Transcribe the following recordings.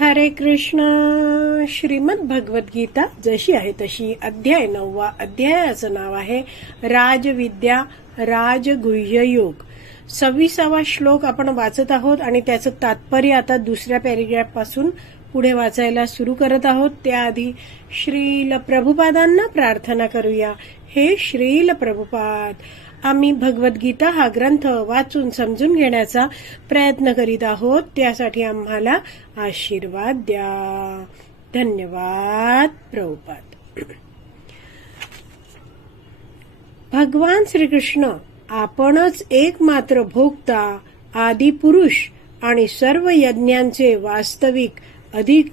हरे कृष्ण. श्रीमद भगवत गीता जशी आहे तशी अध्याय नववा अध्यायाचं नाव आहे राजविद्या राजगुह्य योग सव्वीसावा श्लोक आपण वाचत आहोत आणि त्याचं तात्पर्य आता दुसऱ्या पॅरेग्राफपासून पुढे वाचायला सुरू करत आहोत. त्याआधी श्रील प्रभुपादांना प्रार्थना करूया. हे श्रील प्रभुपाद आम्ही भगवद्गीता हा ग्रंथ वाचून समजून घेण्याचा प्रयत्न करीत आहोत. त्यासाठी आम्हाला आशीर्वाद द्या. धन्यवाद प्रभुपाद. भगवान श्रीकृष्ण आपणच एकमात्र भोगता आदी पुरुष आणि सर्व यज्ञांचे वास्तविक अधिक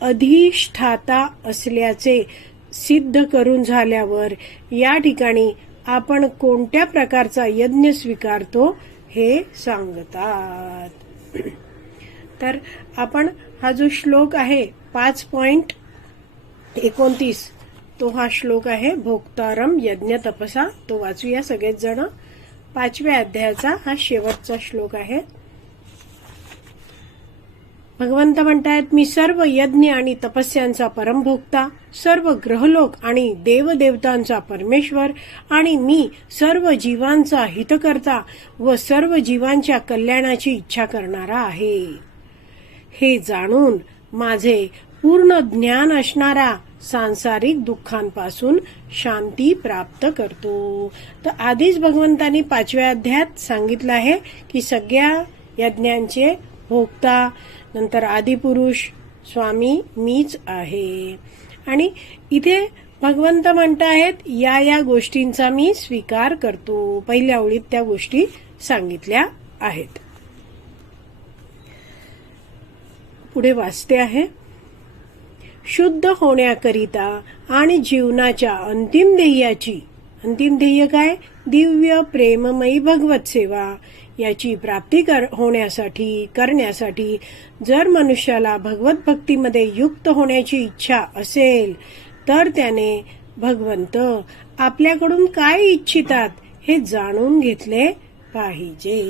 अधिष्ठाता असल्याचे सिद्ध करून झाल्यावर या ठिकाणी आपण कोणत्या प्रकारचा यज्ञ स्वीकारतो हे सांगतात. तर आपण हा जो श्लोक आहे पाच पॉइंट एकोणतीस तो हा श्लोक आहे भोक्तारम यज्ञ तपसा. तो वाचूया सगळेच जण. पाचव्या अध्यायाचा हा शेवटचा श्लोक आहे. भगवंत म्हणतायत मी सर्व यज्ञ आणि तपस्यांचा परमभोक्ता सर्व ग्रहलोक आणि देवदेवतांचा परमेश्वर आणि मी सर्व जीवांचा हितकर्ता व सर्व जीवांच्या कल्याणाची इच्छा करणारा आहे. हे जाणून माझे पूर्ण ज्ञान असणारा सांसारिक दुःखांपासून शांती प्राप्त करतो. तर आधीच भगवंतांनी पाचव्या अध्यायात सांगितलं आहे की सगळ्या यज्ञांचे भोगता नंतर आदिपुरुष स्वामी मीच आहे. आणि इथे भगवंत म्हणतायत या या गोष्टींचा मी स्वीकार करतो. पहिल्या ओळीत त्या गोष्टी सांगितल्या आहेत. पुढे वाचते आहे. शुद्ध होण्याकरिता आणि जीवनाच्या अंतिम ध्येयाची अंतिम ध्येय काय? दिव्य प्रेममयी भगवत सेवा. याची प्राप्ती कर होण्यासाठी करण्यासाठी जर मनुष्याला भगवत भक्तीमध्ये युक्त होण्याची इच्छा असेल तर त्याने भगवंत आपल्याकडून काय इच्छितात हे जाणून घेतले पाहिजे.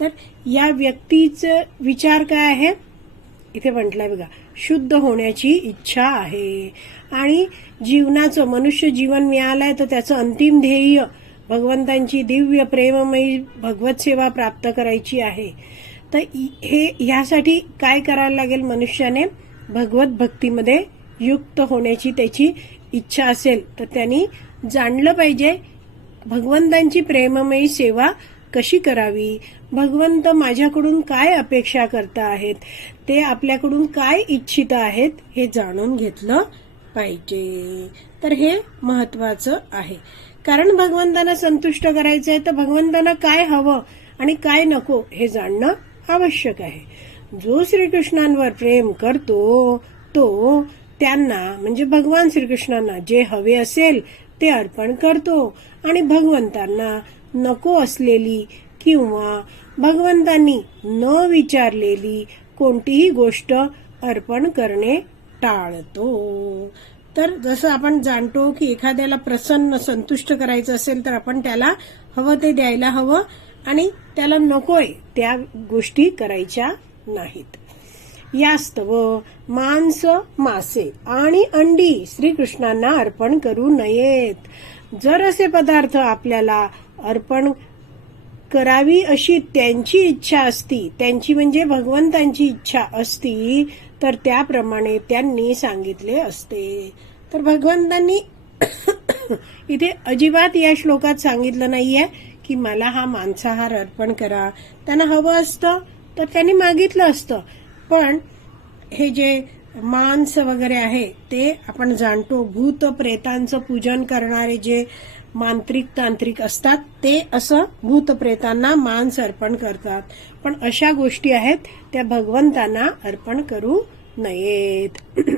तर या व्यक्तीचं विचार काय आहे? इथे म्हटलंय बघा शुद्ध होण्याची इच्छा आहे. आणि जीवनाचं मनुष्य जीवन मिळालंय तर त्याचं अंतिम ध्येय भगवंतांची दिव्य प्रेममयी भगवत सेवा प्राप्त करायची आहे. तर हे ह्यासाठी काय करायला लागेल मनुष्याने? भगवत भक्तीमध्ये युक्त होण्याची त्याची इच्छा असेल तर त्यांनी जाणलं पाहिजे भगवंतांची प्रेममयी सेवा कशी करावी? भगवंत माझ्याकडून काय अपेक्षा करता आहेत? ते आपल्याकडून काय इच्छित आहेत हे जाणून घेतलं पाहिजे. तर हे महत्वाचं आहे. कारण भगवंतांना संतुष्ट करायचं आहे तर भगवंतांना काय हवं आणि काय नको हे जाणणं आवश्यक आहे. जो श्रीकृष्णांवर प्रेम करतो तो त्यांना म्हणजे भगवान श्रीकृष्णांना जे हवे असेल ते अर्पण करतो आणि भगवंतांना नको असलेली किंवा भगवंतांनी न विचारलेली कोणतीही गोष्ट अर्पण करणे टाळतो. तर जसं आपण जाणतो की एखाद्याला प्रसन्न संतुष्ट करायचं असेल तर आपण त्याला हवं ते द्यायला हवं आणि त्याला नकोय त्या गोष्टी करायच्या नाहीत. यास्तव मांस मासे आणि अंडी श्रीकृष्णांना अर्पण करू नयेत. जर असे पदार्थ आपल्याला अर्पण करावी अशी त्यांची इच्छा असती त्यांची म्हणजे भगवंतांची इच्छा असती तर त्याप्रमाणे त्यांनी सांगितले असते. तर भगवंतांनी इथे अजिबात या श्लोकात सांगितलं नाहीये की मला हा मांसाहार अर्पण करा. त्यांना हवं असतं तर त्यांनी मागितलं असतं. पण हे जे मांस वगैरे आहे ते आपण जाणतो भूत प्रेतांचं पूजन करणारे जे मांत्रिक तांत्रिक असतात ते असं भूतप्रेतांना मांस अर्पण करतात. पण अशा गोष्टी आहेत त्या भगवंतांना अर्पण करू नयेत.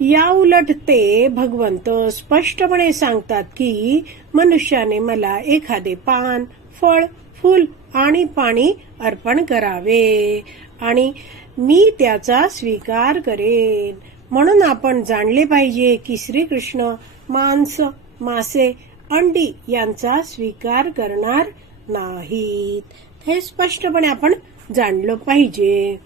या उलट ते भगवंत स्पष्टपणे सांगतात की मनुष्याने मला एखादे पान फळ फूल आणि पाणी अर्पण करावे आणि मी त्याचा स्वीकार करेन. म्हणून आपण जाणले पाहिजे की श्रीकृष्ण मांस मासे अंडी यांचा स्वीकार करणार नाहीत. हे स्पष्टपणे आपण जाणलं पाहिजे.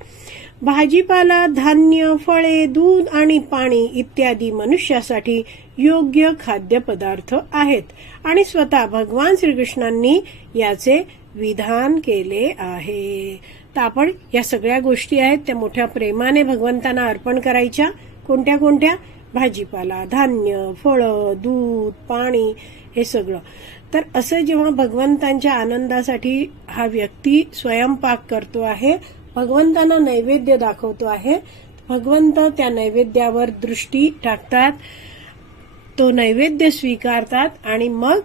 भाजीपाला धान्य फळे दूध आणि पाणी इत्यादी मनुष्यासाठी योग्य खाद्यपदार्थ आहेत आणि स्वतः भगवान श्रीकृष्णांनी याचे विधान केले आहे. तर आपण या सगळ्या गोष्टी आहेत त्या मोठ्या प्रेमाने भगवंतांना अर्पण करायच्या. कोणत्या कोणत्या? भाजीपाला धान्य फळं दूध पाणी हे सगळं. तर असं जेव्हा भगवंतांच्या आनंदासाठी हा व्यक्ती स्वयंपाक करतो आहे भगवंतांना नैवेद्य दाखवतो आहे भगवंत त्या नैवेद्यावर दृष्टी टाकतात तो नैवेद्य स्वीकारतात आणि मग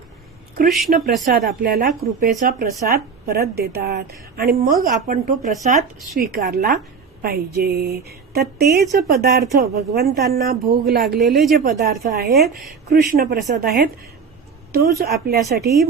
कृष्ण प्रसाद आपल्याला कृपेचा प्रसाद परत देतात. आणि मग आपण तो प्रसाद स्वीकारला पाहिजे. तर तेच पदार्थ भगवंतांना भोग लागलेले जे पदार्थ आहेत कृष्ण प्रसाद आहेत तोच आपल्यासाठी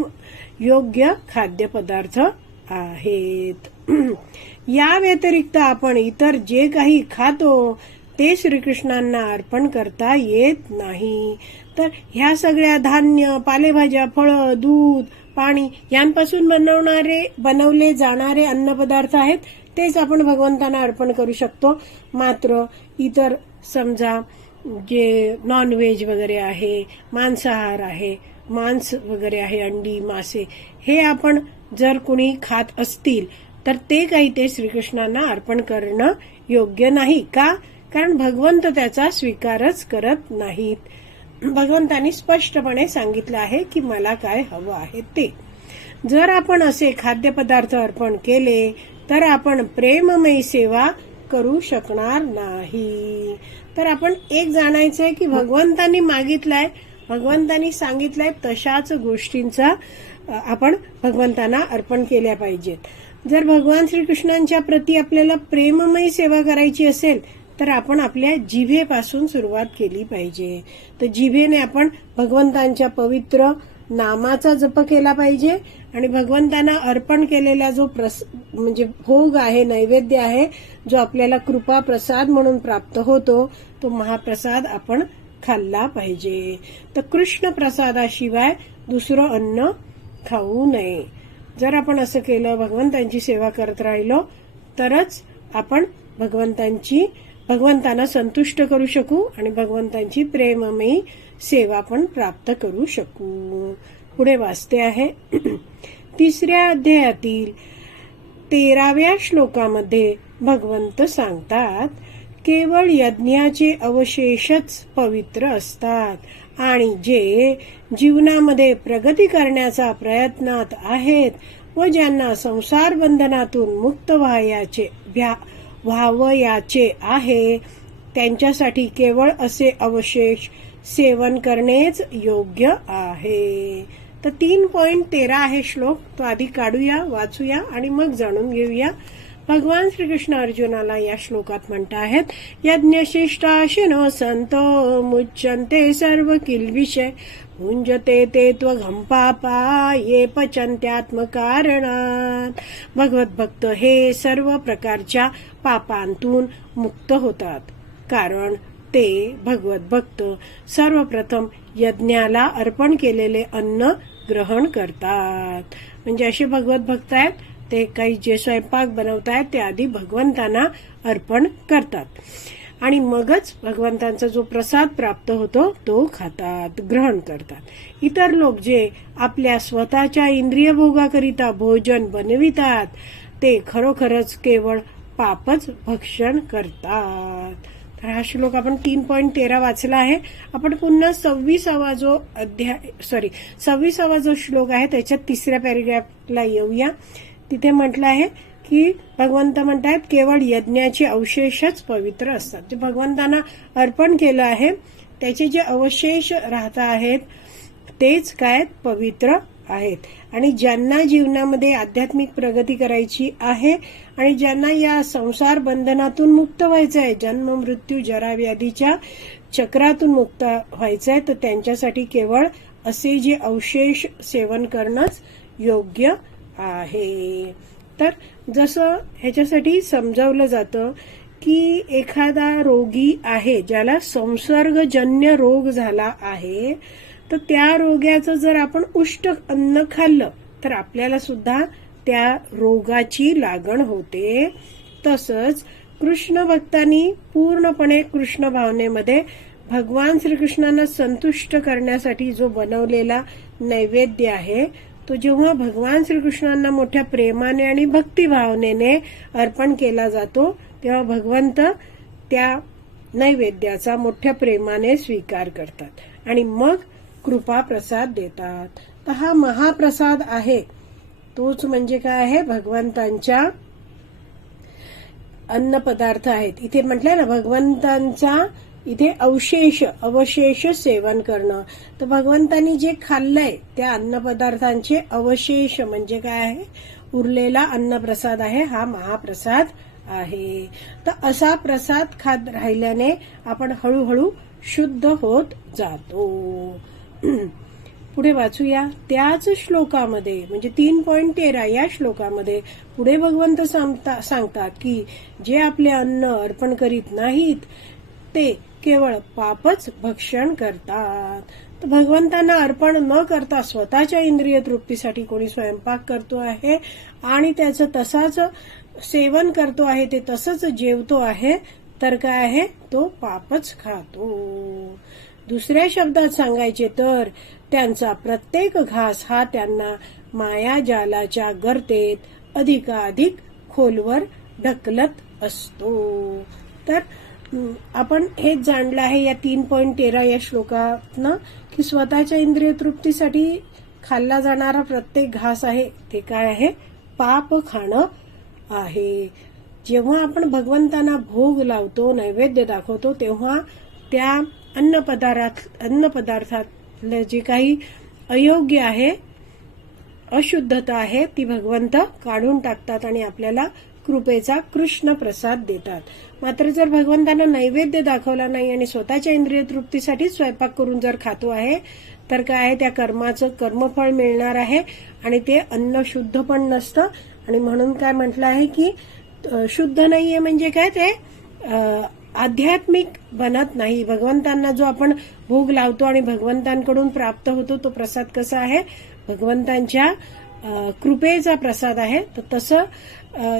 योग्य खाद्यपदार्थ आहेत. या व्यतिरिक्त आपण इतर जे काही खातो ते श्रीकृष्णांना अर्पण करता येत नाही. तर ह्या सगळ्या धान्य पालेभाज्या फळं दूध पाणी यांपासून बनवणारे बनवले जाणारे अन्नपदार्थ आहेत तेच आपण भगवंतांना अर्पण करू शकतो. मात्र इतर समजा जे नॉनव्हेज वगैरे आहे मांसाहार आहे मांस वगैरे आहे अंडी मासे हे आपण जर कुणी खात असतील तर ते काही ते श्रीकृष्णांना अर्पण करणं योग्य नाही. का? कारण भगवंत त्याचा स्वीकारच करत नाहीत. भगवंतांनी स्पष्टपणे सांगितलं आहे की मला काय हवं आहे ते. जर आपण असे खाद्यपदार्थ अर्पण केले तर आपण प्रेममयी सेवा करू शकणार नाही. तर आपण एक जाणायचं आहे की भगवंतांनी मागितलंय भगवंतांनी सांगितलंय तशाच गोष्टींचा आपण भगवंतांना अर्पण केल्या पाहिजेत. जर भगवान श्रीकृष्णांच्या प्रती आपल्याला प्रेममयी सेवा करायची असेल तर आपण आपल्या जिभेपासून सुरुवात केली पाहिजे. तर जिभेने आपण भगवंतांच्या पवित्र नामाचा जप केला पाहिजे आणि भगवंतांना अर्पण केलेला जो प्रस म्हणजे भोग आहे नैवेद्य आहे जो आपल्याला कृपा प्रसाद म्हणून प्राप्त होतो तो महाप्रसाद आपण खाल्ला पाहिजे. तर कृष्ण प्रसादाशिवाय दुसरं अन्न खाऊ नये. जर आपण असं केलं भगवंतांची सेवा करत राहिलो तरच आपण भगवंतांची भगवंतांना संतुष्ट करू शकू आणि भगवंतांची प्रेममयी सेवा पण प्राप्त करू शकू. पुढे वाचते आहे. तिसऱ्या अध्यायातील तेराव्या श्लोकामध्ये भगवंत सांगतात केवळ यज्ञाचे अवशेषच पवित्र असतात आणि जे जीवनामध्ये प्रगती करण्याचा प्रयत्नात आहेत व ज्यांना संसार बंधनातून मुक्त व्हायाचे व्हावयाचे आहे त्यांच्यासाठी केवळ असे अवशेष सेवन करणेच योग्य आहे. तर तीन पॉइंट तेरा आहे श्लोक. तो आधी काढूया वाचूया आणि मग जाणून घेऊया. भगवान श्रीकृष्ण अर्जुनाला या श्लोकात म्हणत आहेत यज्ञशिष्टाशिनो संतो मुच्यंते सर्व किल्विषय भुंजते ते त्वघं पापा ये पचन्त्यात्मकारणात. भगवत भक्त हे सर्व प्रकारच्या पापांतून मुक्त होतात. कारण ते भगवत भक्त सर्वप्रथम यज्ञाला अर्पण केलेले अन्न ग्रहण करतात. म्हणजे असे भगवत भक्त आहेत ते काही जे स्वयंपाक बनवतायत ते आधी भगवंतांना अर्पण करतात. आणि मगच भगवंतांचा जो प्रसाद प्राप्त होतो तो खातात ग्रहण करतात. इतर लोक जे आपल्या स्वतःच्या इंद्रिय भोगाकरिता भोजन बनवितात ते खरोखरच केवळ पापच भक्षण करतात. तर हा श्लोक आपण तीन पॉईंट तेरा वाचला आहे. आपण पुन्हा सव्वीसावा जो अध्याय सॉरी सव्वीसावा जो श्लोक आहे त्याच्यात तिसऱ्या पॅरेग्राफला येऊया. तिथे म्हटलं आहे की भगवंत म्हणतात केवळ यज्ञाचे अवशेषच पवित्र असतात. जे भगवंतांना अर्पण केलं आहे त्याचे जे अवशेष राहत आहेत तेच काय? पवित्र आहेत. आणि ज्यांना जीवनामध्ये आध्यात्मिक प्रगती करायची आहे आणि ज्यांना या संसार बंधनातून मुक्त व्हायचं आहे जन्म मृत्यू जरा व्याधीच्या चक्रातून मुक्त व्हायचं आहे तर त्यांच्यासाठी केवळ असे जे अवशेष सेवन करणंच योग्य आहे. तर जसं ह्याच्यासाठी समजावलं जातं की एखादा रोगी आहे ज्याला संसर्गजन्य रोग झाला आहे तर त्या रोग्याचं जर आपण उष्ट अन्न खाल्लं तर आपल्याला सुद्धा त्या रोगाची लागण होते. तसंच कृष्ण भक्तांनी पूर्णपणे कृष्ण भावनेमध्ये भगवान श्रीकृष्णांना संतुष्ट करण्यासाठी जो बनवलेला नैवेद्य आहे तो जेव्हा भगवान श्रीकृष्णांना मोठ्या प्रेमाने आणि भक्तिभावनेने अर्पण केला जातो तेव्हा भगवंत त्या नैवेद्याचा मोठ्या प्रेमाने स्वीकार करतात. आणि मग कृपा प्रसाद देतात. तर हा महाप्रसाद आहे. तोच म्हणजे काय आहे? भगवंतांच्या अन्न पदार्थ आहेत. इथे म्हटलंय ना भगवंतांचा इथे अवशेष अवशेष सेवन करणं. तर भगवंतांनी जे खाल्लंय त्या अन्नपदार्थांचे अवशेष म्हणजे काय आहे? उरलेला अन्नप्रसाद आहे. हा महाप्रसाद आहे. तर असा प्रसाद खात राहिल्याने आपण हळूहळू शुद्ध होत जातो. पुढे वाचूया. त्याच श्लोकामध्ये म्हणजे तीन पॉईंट तेरा या श्लोकामध्ये पुढे भगवंत सांगता- सांगतात की जे आपले अन्न अर्पण करीत नाहीत ते केवळ पापच भक्षण करतात. तर भगवंतांना अर्पण न करता स्वतःच्या इंद्रिय तृप्तीसाठी कोणी स्वयंपाक करतो आहे आणि त्याचं तसाच सेवन करतो आहे ते तसंच जेवतो आहे तर काय आहे? तो पापच खातो. दुसऱ्या शब्दात सांगायचे तर त्यांचा प्रत्येक घास हा त्यांना मायाजालाच्या गर्तेत अधिकाधिक खोलवर ढकलत असतो. तर आपण हेच जाणलं आहे या तीन पॉईंट तेरा या श्लोकातनं की स्वतःच्या इंद्रिय तृप्तीसाठी खाल्ला जाणारा प्रत्येक घास आहे ते काय आहे? पाप खाणं आहे. जेव्हा आपण भगवंतांना भोग लावतो नैवेद्य दाखवतो तेव्हा त्या अन्न पदार्थ अन्न पदार्थातलं जे काही अयोग्य आहे अशुद्धता आहे ती भगवंत काढून टाकतात आणि आपल्याला कृपेचा कृष्ण प्रसाद देतात. मात्र जर भगवंतांना नैवेद्य दाखवला नाही आणि स्वतःच्या इंद्रिय तृप्तीसाठी स्वयंपाक करून जर खातो आहे तर काय आहे? त्या कर्माचं कर्मफळ मिळणार आहे आणि ते अन्न शुद्ध पण नसतं. आणि म्हणून काय म्हटलं आहे की शुद्ध नाहीये म्हणजे काय ते आध्यात्मिक बनत नाही. भगवंतांना जो आपण भोग लावतो आणि भगवंतांकडून प्राप्त होतो तो प्रसाद कसा आहे? भगवंतांच्या कृपेचा प्रसाद आहे. तर तसं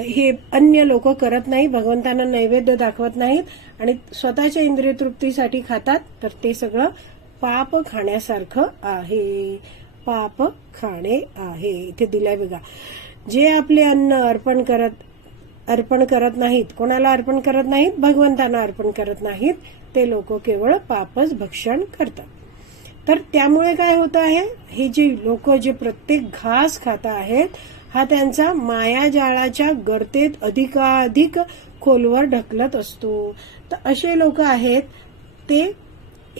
हे अन्य लोक करत नाही भगवंतांना नैवेद्य दाखवत नाहीत आणि स्वतःच्या इंद्रिय तृप्तीसाठी खातात तर ते सगळं पाप खाण्यासारखं आहे. पाप खाणे आहे. इथे दिलाय बघा. जे आपले अन्न अर्पण करत अर्पण करत नाहीत. कोणाला अर्पण करत नाहीत? भगवंतांना अर्पण करत नाहीत. ते लोक केवळ पापच भक्षण करतात. तर त्यामुळे काय होत आहे? हे जे लोक जे प्रत्येक घास खात आहेत हा त्यांचा मायाजाळाच्या गर्तेत अधिकाधिक खोलवर ढकलत असतो. तर असे लोक आहेत ते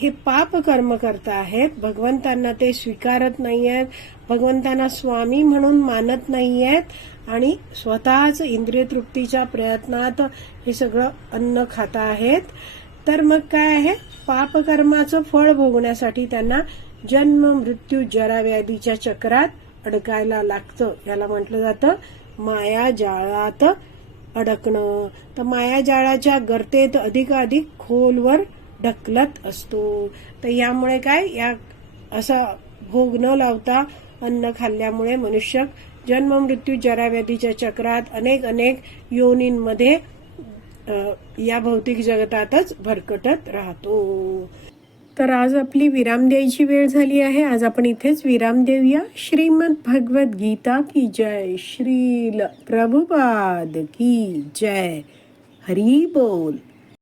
हे पाप कर्म करत आहेत. भगवंतांना ते स्वीकारत नाही आहेत भगवंतांना स्वामी म्हणून मानत नाही आहेत आणि स्वतःच इंद्रिय तृप्तीच्या प्रयत्नात हे सगळं अन्न खाता आहेत. तर मग काय आहे? पापकर्माचं फळ भोगण्यासाठी त्यांना जन्म मृत्यू जराव्याधीच्या चक्रात अडकायला लागतं. याला म्हटलं जातं माया जाळात अडकणं. तर मायाजाळाच्या गर्तेत अधिकाधिक खोलवर ढकलत असतो. तर यामुळे काय? या असा भोग न लावता अन्न खाल्ल्यामुळे मनुष्य जन्म मृत्यू जराव्याधीच्या चक्रात अनेक अनेक योनींमध्ये या भौतिक जगतातच भरकटत राहतो. तर आज आपली विराम द्यायची वेळ झाली आहे. आज आपण इथेच विराम देऊया. श्रीमद भगवत गीता की जय. श्रील प्रभुपाद की जय. हरी बोल.